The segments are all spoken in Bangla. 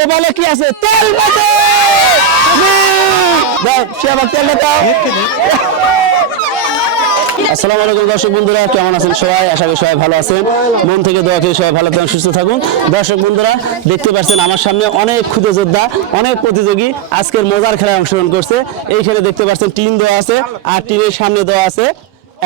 কপালে কি আছে? তেল সে আসসালামু আলাইকুম দর্শক বন্ধুরা, কেমন আছেন সবাই? আশা করি সবাই ভালো আছেন। মন থেকে দোয়া করে সবাই ভালো থাকুন, সুস্থ থাকুন। দর্শক বন্ধুরা, দেখতে পাচ্ছেন আমার সামনে অনেক ক্ষুদে যোদ্ধা, অনেক প্রতিযোগী আজকের মজার খেলায় অংশগ্রহণ করছে। এইখানে দেখতে পাচ্ছেন টিন দেওয়া আছে আর টিনের সামনে দেওয়া আছে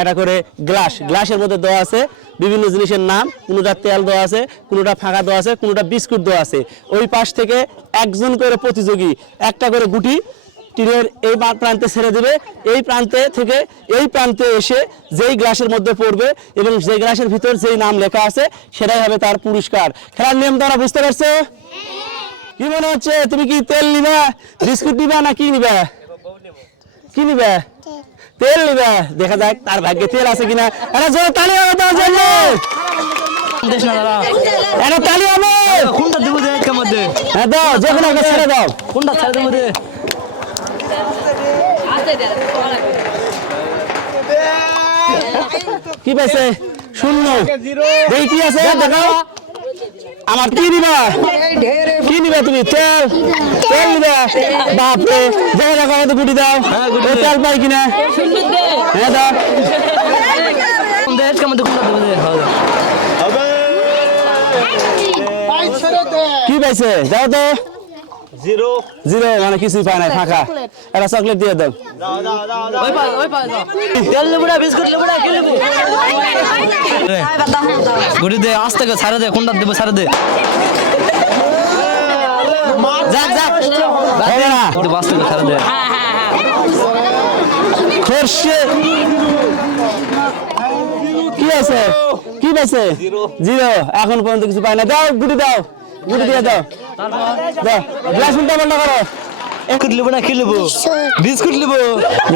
একটা করে গ্লাস। গ্লাসের মধ্যে দেওয়া আছে বিভিন্ন জিনিসের নাম, কোনোটা তেল দেওয়া আছে, কোনোটা ফাঁকা দেওয়া আছে, কোনোটা বিস্কুট দেওয়া আছে। ওই পাশ থেকে একজন করে প্রতিযোগী, একটা করে গুটি টিনের এই প্রান্তে ছেড়ে দেবে। এই প্রান্তে থেকে এই প্রান্তে এসে যেই গ্লাসের মধ্যে পড়বে এবং যে গ্লাসের ভিতর যেই নাম লেখা আছে, সেটাই হবে তার পুরস্কার। খেলার নিয়ম তারা বুঝতে পারছ? কি মনে হচ্ছে? তুমি কি তেল নিবা, বিস্কুট নিবা না কি নিবা? কি নিবা? তেল নিবা দেখা যাক তার ভাগ্যে তেল আছে কিনা। এটা জোরে তালি হবে তার জন্য এটা তালি হবে। কোনটা দেবো দে একের মধ্যে। হ্যাঁ দাও যে কোনো একটা ছেড়ে দাও। কোনটা ছেড়ে দেবো দে। কি পাইছে শূন্য। দেখি কি আছে? দেখাও। আমার কি নিবা কি নিবা তুমি? তেল? তেল নিবা? বাপরে দেখো দেখো আমাদের গুটি দাও। তেল পাই কিনা? হ্যাঁ দাও। দে কি পাইছে? যাও তো। জিরো। জিরো মানে কিছুই পায় নাই ফাঁকা। একটা চকলেট দিয়ে দাও। গুড়ি দে আস্তে ছাড়ে দে কোনটা দেবো ছাড়ে দে। যাক যাক। ছাড়ে দে। খরশে কি আছে? কি পাইছে? জিরো। এখন পর্যন্ত কিছু পায় না। দাও গুটি দাও। গুটি দিয়ে দাও। দাও। গ্লাস উল্টা পাল্টা করো। বিস্কুট লেবু না কি লেবু বিস্কুট লেবু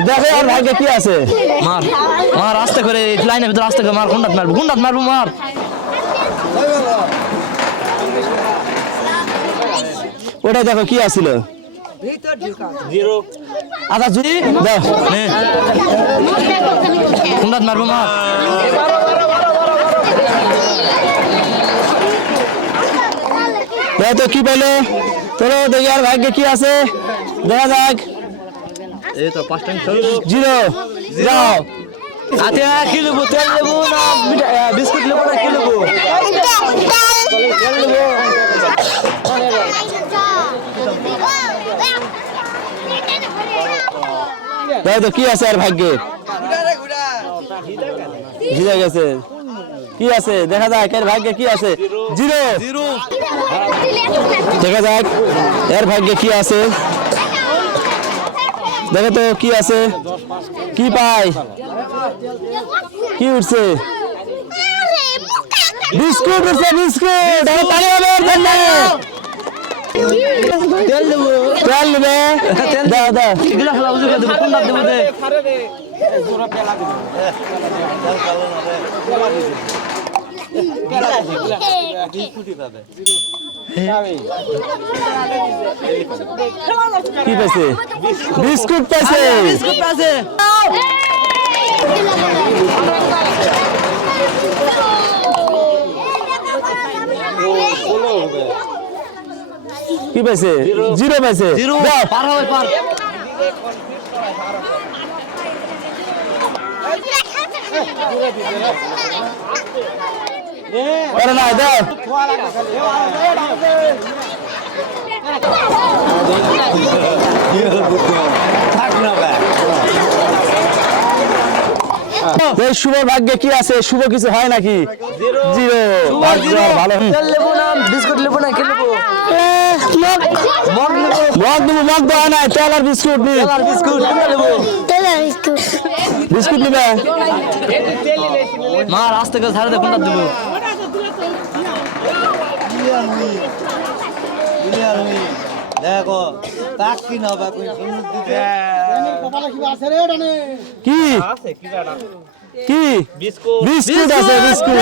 দেখো আর ভাগ্যে কি আছে। মার মার আস্তে করে লাইনের ভিতরে আস্তে করে মার কোনটা মারবো কোনটা মারবো মার। ওটা দেখো কি আছিল? জিরো। আচ্ছা যদি দাও। নে মারবো মার তো কি পাইলো চলো দেখি আর ভাগ্যে কি আছে? দেখা যাক। এই তো পাঁচটা জিরো। যাও। আচ্ছা কি তেল না বিস্কুট লেবু না কি লেবু দেখো তো কি আছে আর ভাগ্যে? জিরে গেছে। কি আছে? দেখা যাক, এর ভাগ্যে কি আছে? জিরো। দেখা যাক, এর ভাগ্যে কি আছে? দেখো তো, কি আছে? কি পায়? কি উঠছে? বিস্কুট উঠছে, বিস্কুট। জন্য। তেল লেবু তেল নেবে দাও দাও এগুলো খেলা বুঝে দেবো কোনটা দেবো দে কি পাইছে বিস্কুট পাইছে বিস্কুট আছে কি পাইছে? জিরো। পাইছে। শুভ ভাগ্যে কি আছে? শুভ কিছু হয় নাকি? জিরো। ভালো। তেল লেবু না কি লেবু মগ মগ দেবো মগ দেওয়া নাই তেল আর বিস্কুট নি। তেল আর বিস্কুট কোনটা লেবু বিস্কুট। বিস্কুট। নিবে। মার আস্তে করে ছাড়ে দে কোনটা দেবো। দেখো তাক কি? না হবে তুমি সুন্দর দিতে কি? আছে কি জানা? কি? বিস্কুট। বিস্কুট আছে বিস্কুট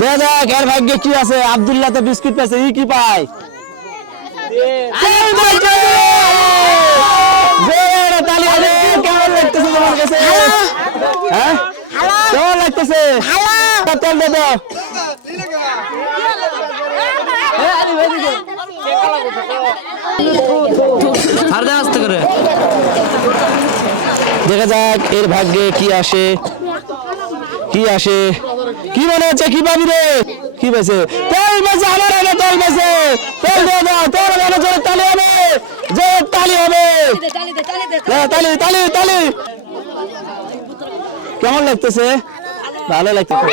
দেখা যাক এর ভাগ্যে কি আছে? আব্দুল্লাহ তো বিস্কুট পাইছে ই কি পায়। কেমন লাগতেছে তোমার কাছে? হ্যাঁ? কেমন লাগতেছে? তেল দেখা যাক এর ভাগ্যে কি আসে? কি আসে? কি মনে হচ্ছে? কি পাবি রে? কি পেয়েছে তেল বেছে আমার তেল বেছে তেল দিয়ে দাও তোর মনে জোরে তালি হবে জোরে তালি হবে। হ্যাঁ, তালি তালি তালি। কেমন লাগতেছে? ভালো লাগতেছে।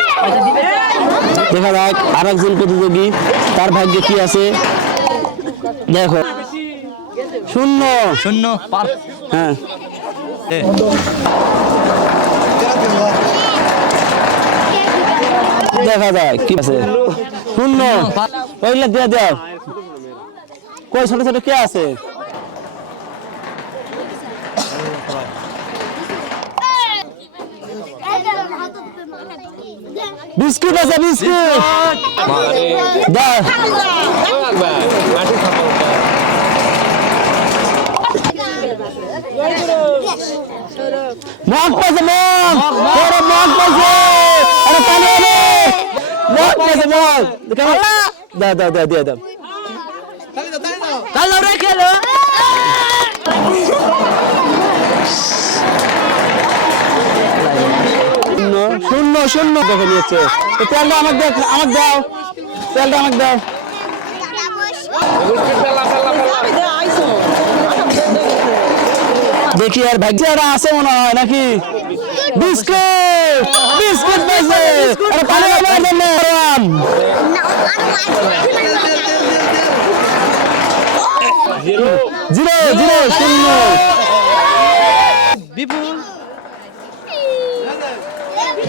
দেখা যাক আর একজন প্রতিযোগী তার ভাগ্যে কি আছে? দেখো। শূন্য। শূন্য হ্যাঁ। দেখা যায়, কি আছে? শূন্য। ওইগুলা দিয়ে দাও। কই, ছোট ছোট, কে আছে? বিস্কুট আছে, বিস্কুট। মগ পাইছে, মগ। মগ পাইছে আরে তালি হবে মগ দাও দাও দাও দিয়ে দাও। শূন্য শূন্য। দেখে নিয়েছে। তেলটা আমাকে দাও আমাকে দাও। তেলটা আমাকে দাও। দেখি আর ভাগ্য আছে মনে হয় নাকি? বিস্কুট! বিস্কুট পাইছে আরে পানি আমার জন্য আরাম। জিরো জিরো শূন্য। বিপুল।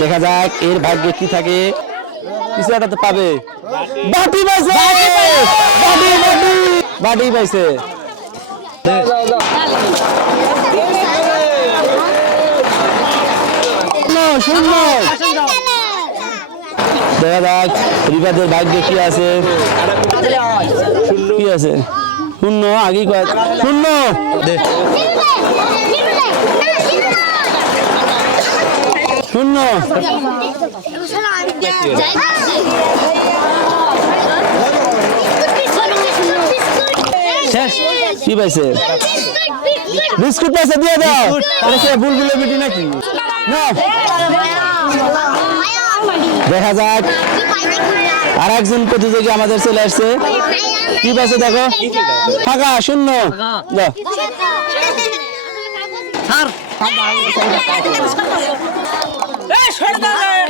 দেখা যাক এর ভাগ্যে কি থাকে। কিছু একটা তো পাবে। বাটি পাইছে বাটি বাটি বাটি। পাইছে শূন্য, শূন্য দেখা যাক রিবাদের ভাগ্যে কি আছে। কি আছে? শূন্য আগে শূন্য! শূন্য! শেষ। কি পাইছে? বিস্কুট পাইছে দিয়ে দাও। এটা সে বিটি নাকি? দেখা যাক। আর একজন প্রতিযোগী আমাদের চলে আসছে। কি পাইছে দেখো? ফাঁকা শূন্য।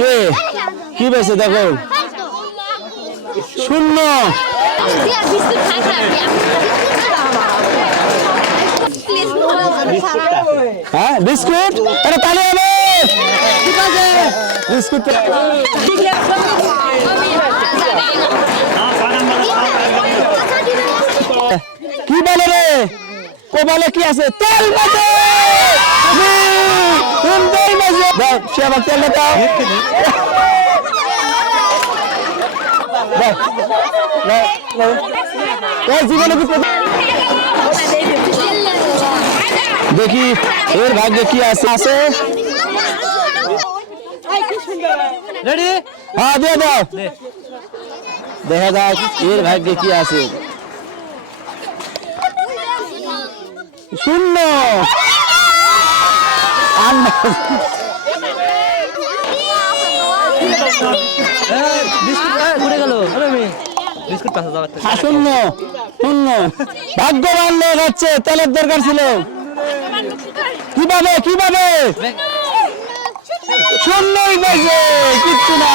কে? কি পাইছে দেখো? শূন্য। হ্যাঁ বিস্কুট? এটা তালি হবে। কি বলে রে? ও বলে কি আছে? তেল বাজে তেল জীবনে দেখি, এর ভাগ্যে কি আছে? আছে? রেডি হ্যাঁ দিয়ে দাও। দেখা যাক এর ভাগ্যে কি আছে। শূন্য। হ্যাঁ, শূন্য। শূন্য। ভাগ্যবান লোক হচ্ছে তেলের দরকার ছিল। কীভাবে কীভাবে? শূন্যই পাইছে কিচ্ছু না।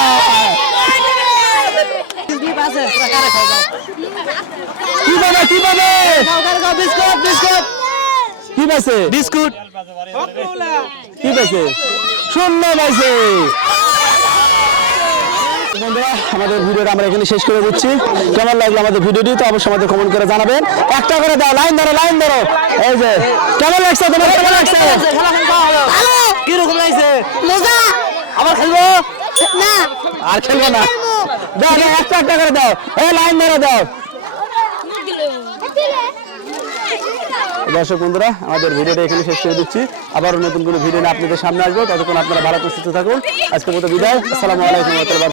কীভাবে কীভাবে বিস্কুট বিস্কুট কি পাইছে বিস্কুট। কি পাইছে শূন্য পাইছে বন্ধুরা আমাদের ভিডিওটা আমরা এখানে শেষ করে দিচ্ছি। কেমন লাগল আমাদের ভিডিওটি তো অবশ্যই আমাদের কমেন্ট করে জানাবেন। একটা করে দাও লাইন ধরো লাইন ধরো। এই যে কেমন লাগছে তোমার? কেমন লাগছে? কি রকম লাগছে? মজা। আবার খেলব? না। আর খেলব না। দাও না একটা একটা করে দাও। এই লাইন ধরে দাও। দর্শক বন্ধুরা আমাদের ভিডিওটা এখানে শেষ করে দিচ্ছি। আবার নতুন কোনো ভিডিও নিয়ে আপনাদের সামনে আসব। ততক্ষণ আপনারা ভালো সুস্থ থাকুন। আজকের মতো বিদায়। আসসালামু আলাইকুম ওয়া রাহমাতুল্লাহি।